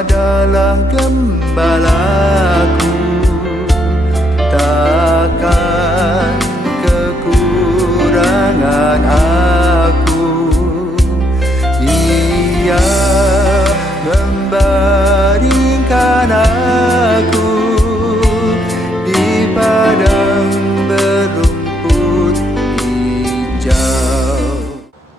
adalah gembalaku, takkan kekurangan aku. Ia membaringkan aku di padang berumput hijau.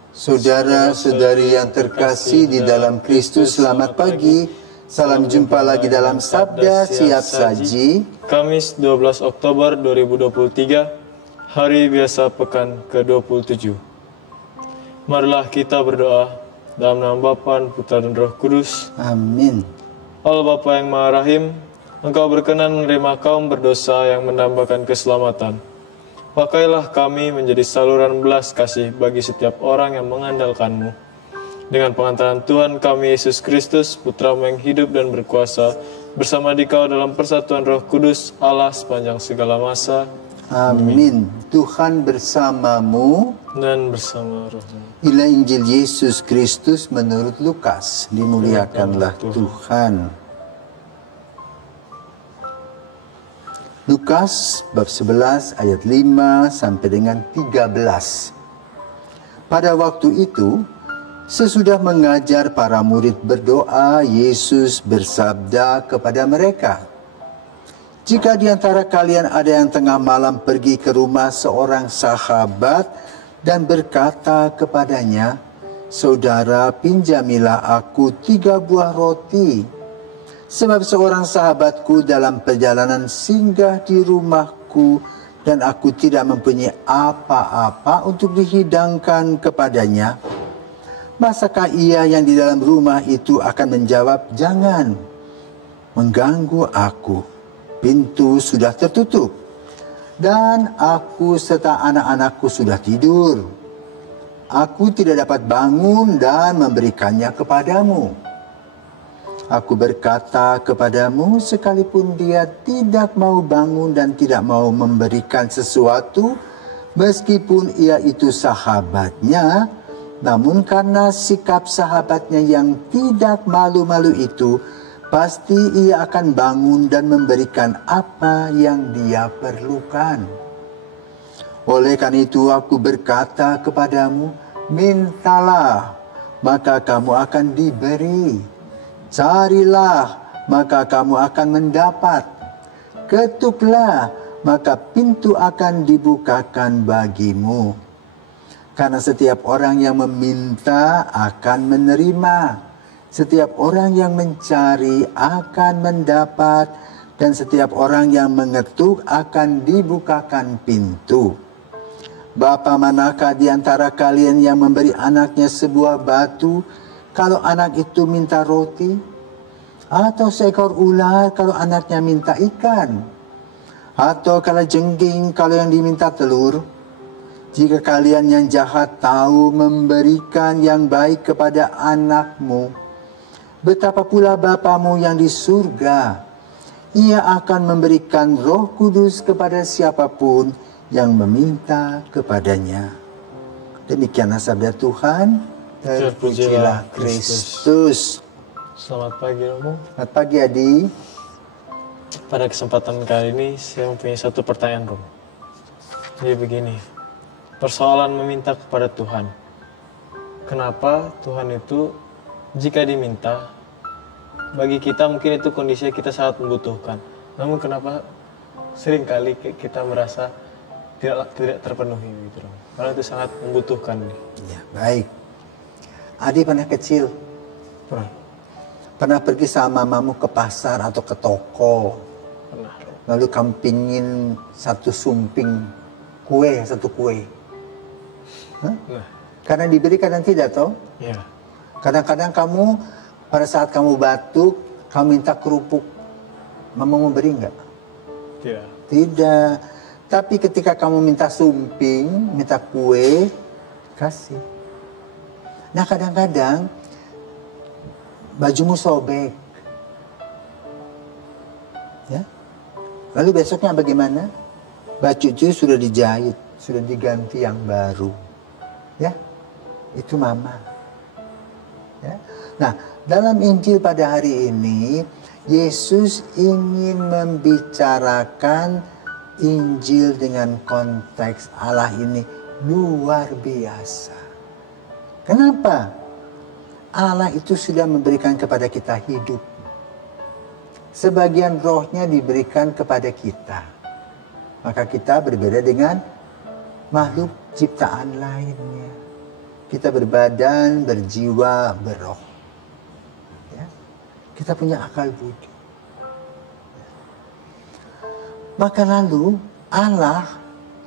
Saudara-saudari yang terkasih di dalam Kristus, selamat pagi. Salam jumpa lagi dalam Sabda Siap Saji. Kamis 12 Oktober 2023, hari biasa pekan ke-27. Marilah kita berdoa dalam nama Bapa, Putra dan Roh Kudus. Amin. Allah Bapa yang Maha Rahim, Engkau berkenan menerima kaum berdosa yang mendambakan keselamatan. Pakailah kami menjadi saluran belas kasih bagi setiap orang yang mengandalkan-Mu. Dengan pengantaran Tuhan kami Yesus Kristus, Putra-Mu yang hidup dan berkuasa, bersama Dikau dalam persatuan Roh Kudus, Allah sepanjang segala masa. Amin. Tuhan bersamamu Dan bersama Roh-Mu. Inilah Injil Yesus Kristus menurut Lukas. Dimuliakanlah Tuhan. Lukas bab 11 ayat 5 sampai dengan 13. Pada waktu itu, sesudah mengajar para murid berdoa, Yesus bersabda kepada mereka, "Jika di antara kalian ada yang tengah malam pergi ke rumah seorang sahabat dan berkata kepadanya, 'Saudara, pinjamilah aku 3 buah roti, sebab seorang sahabatku dalam perjalanan singgah di rumahku dan aku tidak mempunyai apa-apa untuk dihidangkan kepadanya.' Masakah ia yang di dalam rumah itu akan menjawab, 'Jangan mengganggu aku. Pintu sudah tertutup dan aku serta anak-anakku sudah tidur. Aku tidak dapat bangun dan memberikannya kepadamu.' Aku berkata kepadamu, sekalipun dia tidak mau bangun dan tidak mau memberikan sesuatu, meskipun ia itu sahabatnya, namun karena sikap sahabatnya yang tidak malu-malu itu, pasti ia akan bangun dan memberikan apa yang dia perlukan. Oleh karena itu aku berkata kepadamu, mintalah, maka kamu akan diberi. Carilah, maka kamu akan mendapat. Ketuklah, maka pintu akan dibukakan bagimu. Karena setiap orang yang meminta akan menerima. Setiap orang yang mencari akan mendapat. Dan setiap orang yang mengetuk akan dibukakan pintu. Bapa manakah di antara kalian yang memberi anaknya sebuah batu kalau anak itu minta roti? Atau seekor ular kalau anaknya minta ikan? Atau kalajengking kalau yang diminta telur? Jika kalian yang jahat tahu memberikan yang baik kepada anakmu, betapa pula Bapamu yang di surga, Ia akan memberikan Roh Kudus kepada siapapun yang meminta kepadanya." Demikianlah sabda Tuhan. Terpujilah Kristus. Selamat pagi Romo. Selamat pagi Adi. Pada kesempatan kali ini saya mempunyai satu pertanyaan Romo. Jadi begini, persoalan meminta kepada Tuhan. Kenapa Tuhan itu jika diminta, bagi kita mungkin itu kondisinya kita sangat membutuhkan. Namun kenapa seringkali kita merasa tidak terpenuhi gitu Romo. Karena itu sangat membutuhkan. Ya, baik. Adi pernah kecil? Pernah. Pernah pergi sama mamamu ke pasar atau ke toko? Pernah. Lalu kamu pingin satu sumping kue, satu kue. Hah? Nah. Karena diberi kadang tidak toh? Ya. Kadang-kadang kamu pada saat kamu batuk, kamu minta kerupuk. Mama mau beri enggak? Tidak. Tidak. Tapi ketika kamu minta sumping, minta kue, kasih. Nah kadang-kadang bajumu sobek. Ya. Lalu besoknya bagaimana? Baju itu sudah dijahit, sudah diganti yang baru. Ya. Itu mama. Ya. Nah, dalam Injil pada hari ini, Yesus ingin membicarakan Injil dengan konteks Allah ini luar biasa. Kenapa? Allah itu sudah memberikan kepada kita hidup. Sebagian rohnya diberikan kepada kita. Maka kita berbeda dengan makhluk ciptaan lainnya. Kita berbadan, berjiwa, berroh. Ya? Kita punya akal budi. Maka lalu Allah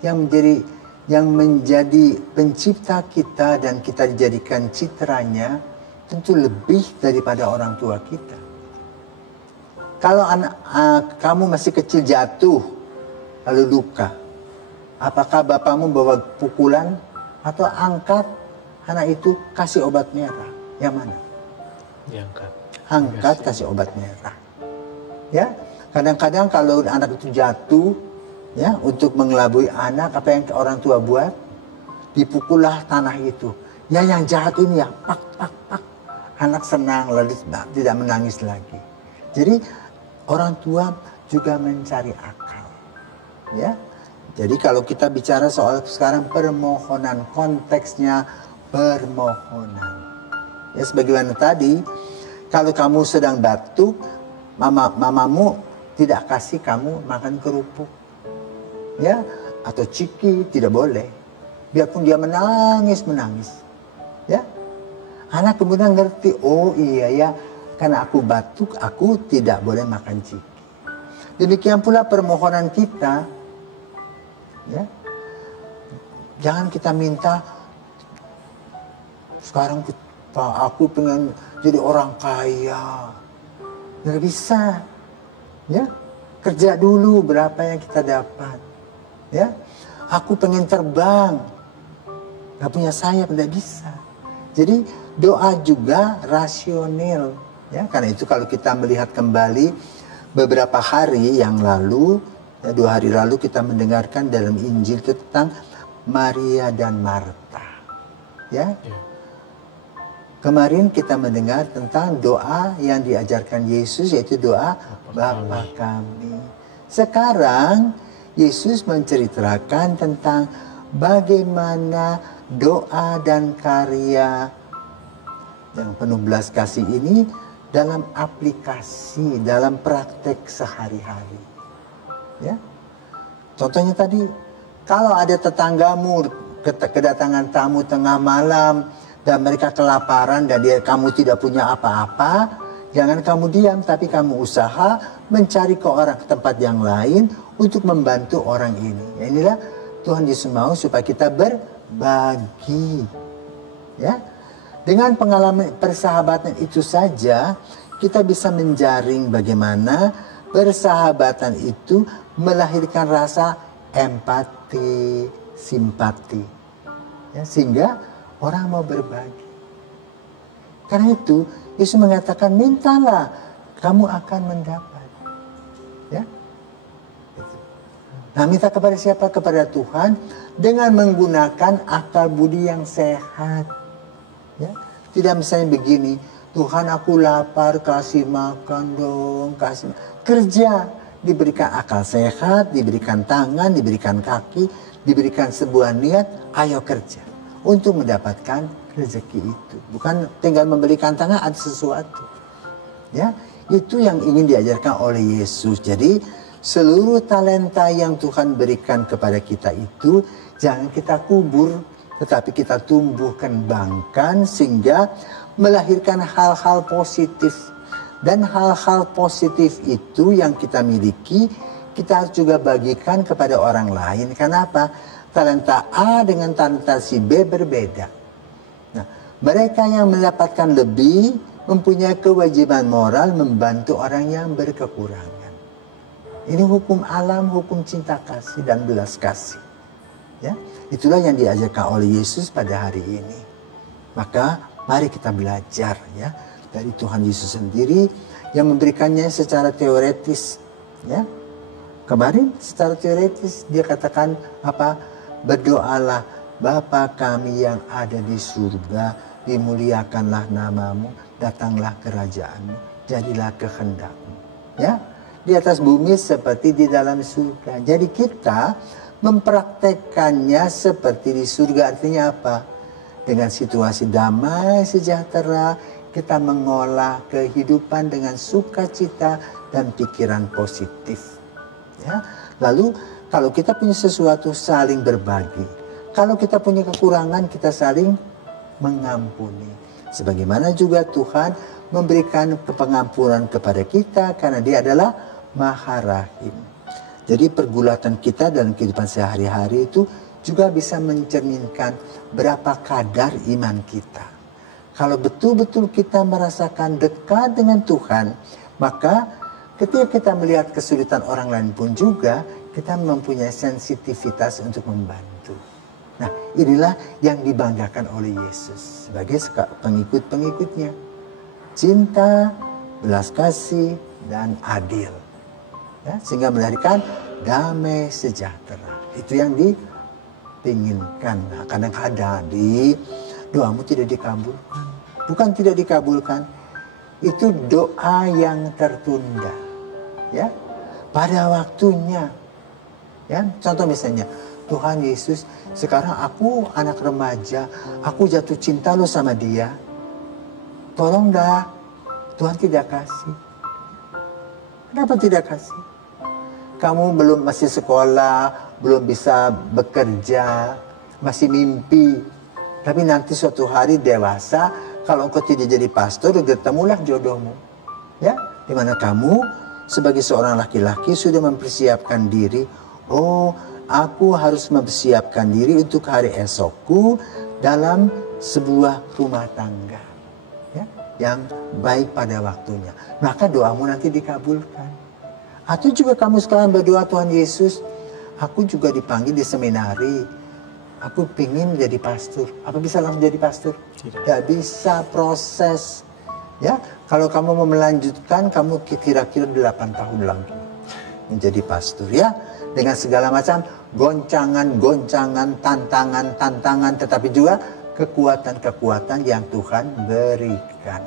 yang menjadi pencipta kita dan kita dijadikan citranya tentu lebih daripada orang tua kita. Kalau kamu masih kecil jatuh lalu luka, apakah bapakmu bawa pukulan atau angkat anak itu kasih obat merah? Yang mana? Diangkat. Angkat, kasih obat merah. Ya, kadang-kadang kalau anak itu jatuh, ya, untuk mengelabui anak, apa yang orang tua buat? Dipukullah tanah itu. Ya, yang jahat ini ya, pak, pak, pak. Anak senang lalu tidak menangis lagi. Jadi orang tua juga mencari akal. Ya. Jadi kalau kita bicara soal sekarang permohonan, konteksnya permohonan. Ya, sebagaimana tadi, kalau kamu sedang batuk, mamamu tidak kasih kamu makan kerupuk. Ya, atau ciki, tidak boleh. Biarpun dia menangis. Ya. Anak kemudian ngerti, oh iya ya, karena aku batuk, aku tidak boleh makan ciki. Demikian pula permohonan kita. Ya. Jangan kita minta, sekarang aku pengen jadi orang kaya. Nggak bisa. Ya. Kerja dulu berapa yang kita dapat. Ya. Aku pengen terbang. Nggak punya sayap, nggak bisa. Jadi doa juga rasional. Ya. Karena itu kalau kita melihat kembali beberapa hari yang lalu, 2 hari lalu kita mendengarkan dalam Injil tentang Maria dan Marta. Ya. Kemarin kita mendengar tentang doa yang diajarkan Yesus, yaitu doa Bapa kami. Sekarang Yesus menceritakan tentang bagaimana doa dan karya yang penuh belas kasih ini dalam aplikasi, dalam praktek sehari-hari. Ya. Contohnya tadi, kalau ada tetanggamu kedatangan tamu tengah malam dan mereka kelaparan dan kamu tidak punya apa-apa, jangan kamu diam, tapi kamu usaha mencari ke tempat yang lain untuk membantu orang ini. Ya, inilah Tuhan Yesus mau supaya kita berbagi. Ya. Dengan pengalaman persahabatan itu saja, kita bisa menjaring bagaimana persahabatan itu melahirkan rasa empati, simpati. Ya, sehingga orang mau berbagi. Karena itu, Yesus mengatakan, mintalah, kamu akan mendapat. Ya. Nah, minta kepada siapa? Kepada Tuhan dengan menggunakan akal budi yang sehat. Ya. Tidak misalnya begini, Tuhan aku lapar, kasih makan dong, kasih. Kerja, diberikan akal sehat, diberikan tangan, diberikan kaki, diberikan sebuah niat, ayo kerja. Untuk mendapatkan rezeki itu. Bukan tinggal memberikan tangan, ada sesuatu. Ya, itu yang ingin diajarkan oleh Yesus. Jadi, seluruh talenta yang Tuhan berikan kepada kita itu, jangan kita kubur, tetapi kita tumbuh kembangkan sehingga melahirkan hal-hal positif. Dan hal-hal positif itu yang kita miliki, kita harus juga bagikan kepada orang lain. Kenapa? Talenta A dengan talenta si B berbeda. Nah, mereka yang mendapatkan lebih mempunyai kewajiban moral membantu orang yang berkekurangan. Ini hukum alam, hukum cinta kasih dan belas kasih. Ya, itulah yang diajarkan oleh Yesus pada hari ini. Maka mari kita belajar ya dari Tuhan Yesus sendiri yang memberikannya secara teoretis. Ya, kemarin secara teoretis dia katakan apa? Berdoalah Bapa kami yang ada di surga, dimuliakanlah namamu, datanglah kerajaanmu, jadilah kehendakmu. Ya, di atas bumi seperti di dalam surga. Jadi kita mempraktekkannya seperti di surga. Artinya apa? Dengan situasi damai, sejahtera, kita mengolah kehidupan dengan sukacita dan pikiran positif. Ya. Lalu kalau kita punya sesuatu, saling berbagi. Kalau kita punya kekurangan, kita saling mengampuni. Sebagaimana juga Tuhan memberikan pengampunan kepada kita karena Dia adalah Maha Rahim. Jadi pergulatan kita dalam kehidupan sehari-hari itu juga bisa mencerminkan berapa kadar iman kita. Kalau betul-betul kita merasakan dekat dengan Tuhan, maka ketika kita melihat kesulitan orang lain pun juga kita mempunyai sensitivitas untuk membantu. Nah, inilah yang dibanggakan oleh Yesus sebagai pengikut-pengikutnya. Cinta, belas kasih, dan adil. Ya, sehingga melahirkan damai sejahtera. Itu yang dipinginkan. Nah, kadang-kadang doamu tidak dikabulkan. Bukan tidak dikabulkan, itu doa yang tertunda. Ya, pada waktunya. Ya, contoh misalnya, Tuhan Yesus, sekarang aku anak remaja, aku jatuh cinta lo sama dia. Tolong dah, Tuhan tidak kasih. Kenapa tidak kasih? Kamu belum masih sekolah, belum bisa bekerja, masih mimpi. Tapi nanti suatu hari dewasa, kalau engkau tidak jadi pastor, ketemulah jodohmu. Ya, dimana kamu sebagai seorang laki-laki sudah mempersiapkan diri. Oh, aku harus mempersiapkan diri untuk hari esokku dalam sebuah rumah tangga. Ya, yang baik pada waktunya. Maka doamu nanti dikabulkan. Atau juga kamu sekarang berdoa, Tuhan Yesus, aku juga dipanggil di seminari. Aku ingin jadi pastor. Apa bisa langsung jadi pastor? Tidak bisa, proses. Ya, kalau kamu mau melanjutkan, kamu kira-kira 8 tahun lagi menjadi pastor. Ya, dengan segala macam goncangan-goncangan, tantangan-tantangan, tetapi juga kekuatan-kekuatan yang Tuhan berikan.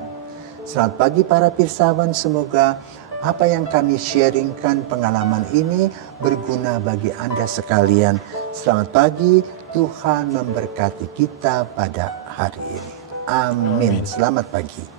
Selamat pagi para pirsawan, semoga apa yang kami sharingkan pengalaman ini berguna bagi Anda sekalian. Selamat pagi, Tuhan memberkati kita pada hari ini. Amin. Selamat pagi.